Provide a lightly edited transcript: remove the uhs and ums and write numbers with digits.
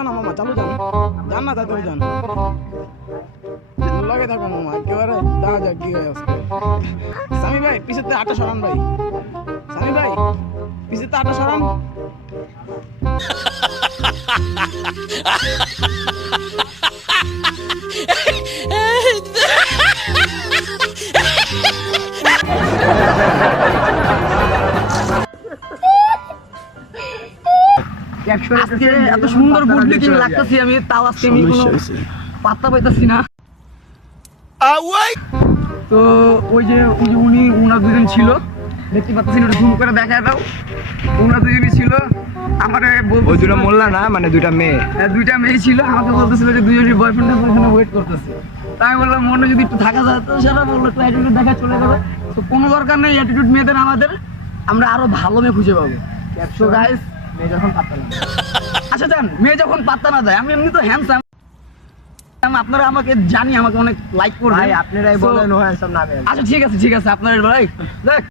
যান মামা, চালু যান, যান না তাড়াতাড়ি যান, লগে থাকো মামা, একেবারে দেখা যাক কি হয় আজকে। সামি ভাই পিছেতে আটা সরান ভাই, সামি ভাই পিছেতে আটা সরান। আজকে এত সুন্দর গুড লুকিং লাগতেছি আমি, তাও আজকে আমি কোনো পাত্তা পাইতাছি না। তো ওই যে উনার দুজন ছিল, দেখতে পাচ্ছেন, ওটা জুম করে দেখায় দাও। ওনারা দুজনই ছিল, আমার ওই দুটো মোল্লা না, মানে দুইটা মেয়ে, দুইটা মেয়ে ছিল, আমাকে বলতেছিল যে দুজনের বয়ফ্রেন্ড ওখানে ওয়েট করতেছে। তাই আমি বললাম মনে যদি একটু থাকা যায়, তো সেটা বললো একটু অ্যাটিটিউড দেখা চলে যাবে। তো কোনো দরকার নেই অ্যাটিটিউড মেয়েদের, আমাদের আমরা আরো ভালো মেয়ে খুঁজে পাবো। সো গাইস, মেয়ে যখন পাত্তা না, আচ্ছা যান, মেয়ে যখন পাত্তা না দেয়, আমি এমনি তো হ্যান্ডসাম, আপনারা আমাকে জানি, আমাকে অনেক লাইক করবে, ভাই আপনারাই বলেন ও হ্যান্ডসাম না। আচ্ছা ঠিক আছে আপনারা ভাই দেখ